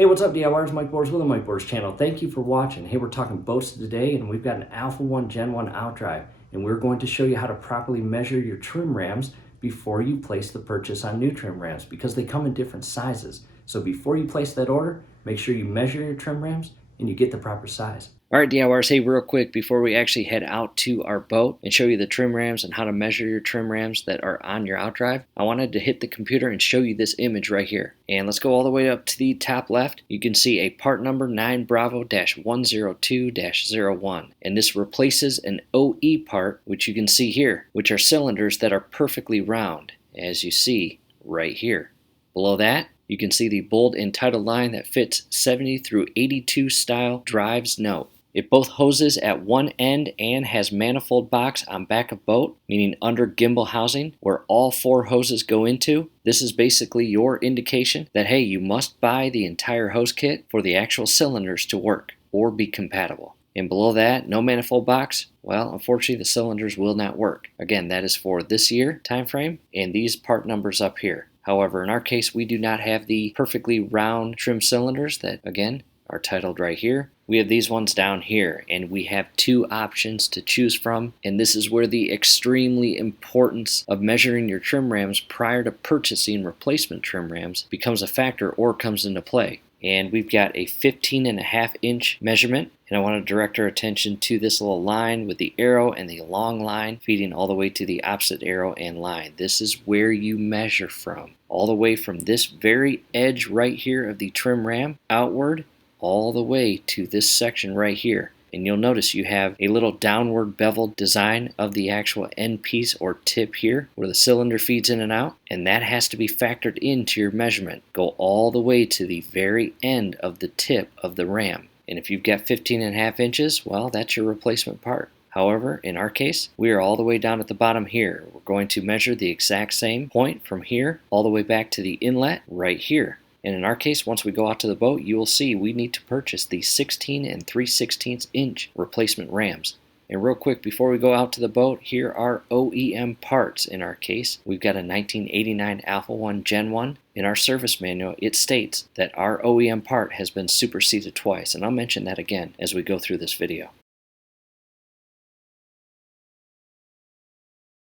Hey, what's up, DIYers? Mike Bors with the Mike Bors channel. Thank you for watching. Hey, we're talking boats today, and we've got an Alpha 1 Gen 1 Outdrive, and we're going to show you how to properly measure your trim rams before you place the purchase on new trim rams, because they come in different sizes. So before you place that order, make sure you measure your trim rams and you get the proper size. All right, DIYers, hey, real quick before we actually head out to our boat and show you the trim rams and how to measure your trim rams that are on your Outdrive, I wanted to hit the computer and show you this image right here. And let's go all the way up to the top left. You can see a part number 9 Bravo-102-01. And this replaces an OE part, which you can see here, which are cylinders that are perfectly round, as you see right here. Below that, you can see the bold and title line that fits 70 through 82 style drives note. It both hoses at one end and has manifold box on back of boat, meaning under gimbal housing, where all 4 hoses go into. This is basically your indication that, hey, you must buy the entire hose kit for the actual cylinders to work or be compatible. And below that, no manifold box. Well, unfortunately, the cylinders will not work. Again, that is for this year time frame and these part numbers up here. However, in our case, we do not have the perfectly round trim cylinders that, again, are titled right here. We have these ones down here, and we have 2 options to choose from, and this is where the extremely importance of measuring your trim rams prior to purchasing replacement trim rams becomes a factor or comes into play. And we've got a 15.5-inch measurement, and I want to direct our attention to this little line with the arrow and the long line feeding all the way to the opposite arrow and line. This is where you measure from, all the way from this very edge right here of the trim ram outward, all the way to this section right here. And you'll notice you have a little downward beveled design of the actual end piece or tip here where the cylinder feeds in and out, and that has to be factored into your measurement. Go all the way to the very end of the tip of the ram. And if you've got 15.5 inches, well, that's your replacement part. However, in our case, we are all the way down at the bottom here. We're going to measure the exact same point from here all the way back to the inlet right here. And in our case, once we go out to the boat, you will see we need to purchase the 16 and 3/16 inch replacement rams. And real quick, before we go out to the boat, here are OEM parts in our case. We've got a 1989 Alpha 1 Gen 1. In our service manual, it states that our OEM part has been superseded twice, and I'll mention that again as we go through this video.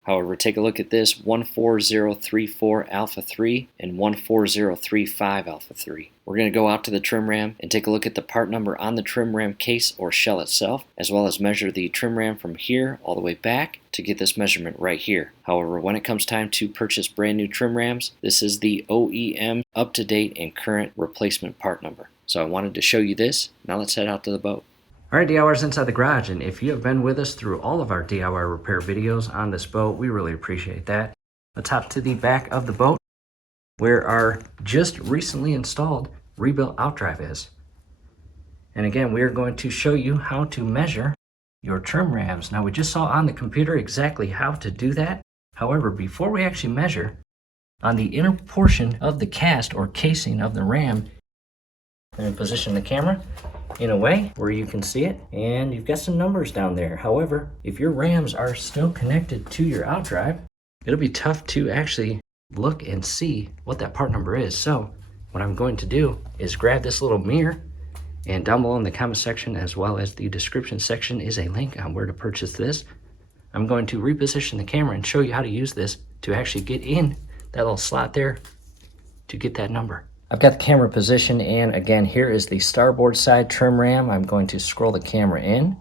However, take a look at this 14034 Alpha 3 and 14035 Alpha 3. We're going to go out to the trim ram and take a look at the part number on the trim ram case or shell itself, as well as measure the trim ram from here all the way back to get this measurement right here. However, when it comes time to purchase brand new trim rams, this is the OEM up-to-date and current replacement part number. So I wanted to show you this. Now let's head out to the boat. All right, DIYers inside the garage, and if you have been with us through all of our DIY repair videos on this boat, we really appreciate that. Let's hop to the back of the boat where our just recently installed rebuilt Outdrive is. And again, we are going to show you how to measure your trim rams. Now, we just saw on the computer exactly how to do that. However, before we actually measure, on the inner portion of the cast or casing of the ram, I'm going to position the camera in a way where you can see it, and you've got some numbers down there. However, if your rams are still connected to your Outdrive, it'll be tough to actually look and see what that part number is. So what I'm going to do is grab this little mirror, and down below in the comment section as well as the description section is a link on where to purchase this. I'm going to reposition the camera and show you how to use this to actually get in that little slot there to get that number. I've got the camera positioned, and again, here is the starboard side trim ram. I'm going to scroll the camera in.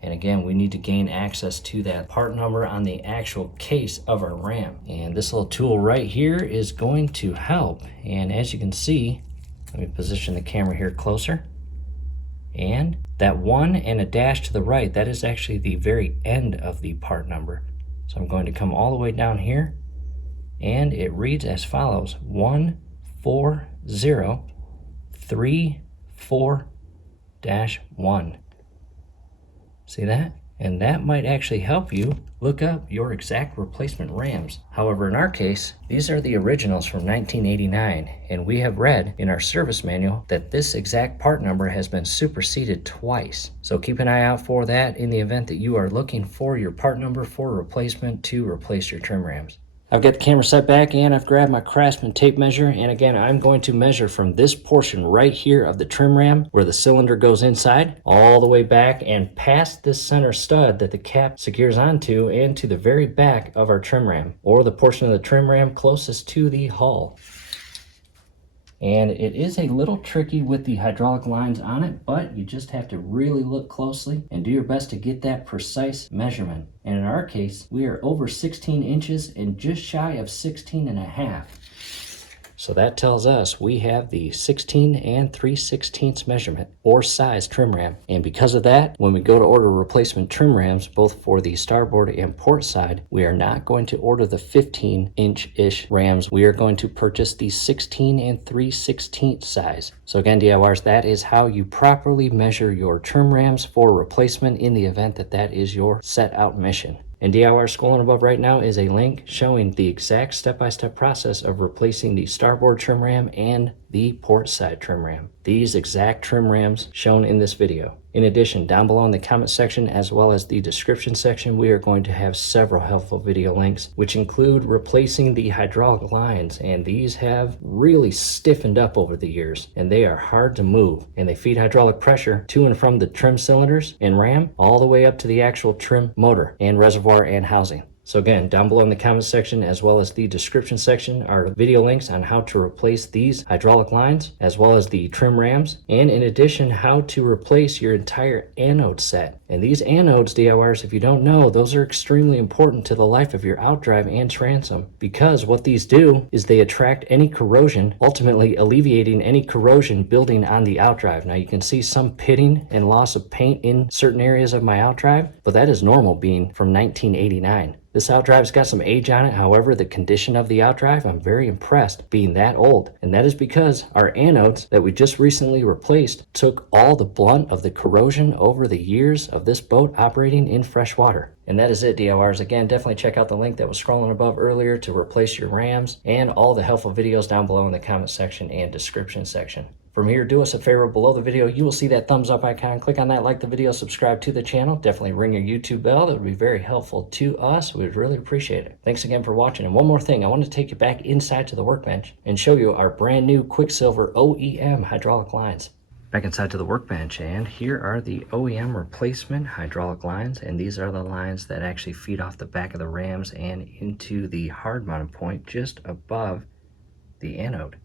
And again, we need to gain access to that part number on the actual case of our ram. And this little tool right here is going to help. And as you can see, let me position the camera here closer. And that 1 and a dash to the right, that is actually the very end of the part number. So I'm going to come all the way down here, and it reads as follows: 14034-1. See that? And that might actually help you look up your exact replacement rams. However, in our case, these are the originals from 1989, and we have read in our service manual that this exact part number has been superseded twice. So keep an eye out for that in the event that you are looking for your part number for replacement to replace your trim rams. I've got the camera set back and I've grabbed my Craftsman tape measure, and again I'm going to measure from this portion right here of the trim ram where the cylinder goes inside all the way back and past this center stud that the cap secures onto and to the very back of our trim ram, or the portion of the trim ram closest to the hull. And it is a little tricky with the hydraulic lines on it, but you just have to really look closely and do your best to get that precise measurement. And in our case, we are over 16 inches and just shy of 16 and a half. So that tells us we have the 16 and 3/16 measurement or size trim ram. And because of that, when we go to order replacement trim rams, both for the starboard and port side, we are not going to order the 15-inch-ish rams. We are going to purchase the 16 and 3/16 size. So again, DIYers, that is how you properly measure your trim rams for replacement in the event that that is your set out mission. And DIYers, scrolling above right now is a link showing the exact step-by-step process of replacing the starboard trim ram and the port side trim ram. These exact trim rams shown in this video. In addition, down below in the comment section as well as the description section, we are going to have several helpful video links which include replacing the hydraulic lines, and these have really stiffened up over the years and they are hard to move, and they feed hydraulic pressure to and from the trim cylinders and ram all the way up to the actual trim motor and reservoir and housing. So again, down below in the comment section as well as the description section are video links on how to replace these hydraulic lines as well as the trim rams, and in addition how to replace your entire anode set. And these anodes, DIYers, if you don't know, those are extremely important to the life of your outdrive and transom, because what these do is they attract any corrosion, ultimately alleviating any corrosion building on the outdrive. Now you can see some pitting and loss of paint in certain areas of my outdrive, but that is normal being from 1989. This outdrive's got some age on it. However, the condition of the outdrive, I'm very impressed being that old. And that is because our anodes that we just recently replaced took all the blunt of the corrosion over the years of this boat operating in fresh water. And that is it, DIYers. Again, definitely check out the link that was scrolling above earlier to replace your rams, and all the helpful videos down below in the comment section and description section. From here, do us a favor, below the video, you will see that thumbs up icon. Click on that, like the video, subscribe to the channel. Definitely ring your YouTube bell. That would be very helpful to us. We would really appreciate it. Thanks again for watching. And one more thing, I want to take you back inside to the workbench and show you our brand new Quicksilver OEM hydraulic lines. Back inside to the workbench, and here are the OEM replacement hydraulic lines, and these are the lines that actually feed off the back of the rams and into the hard mounted point just above the anode.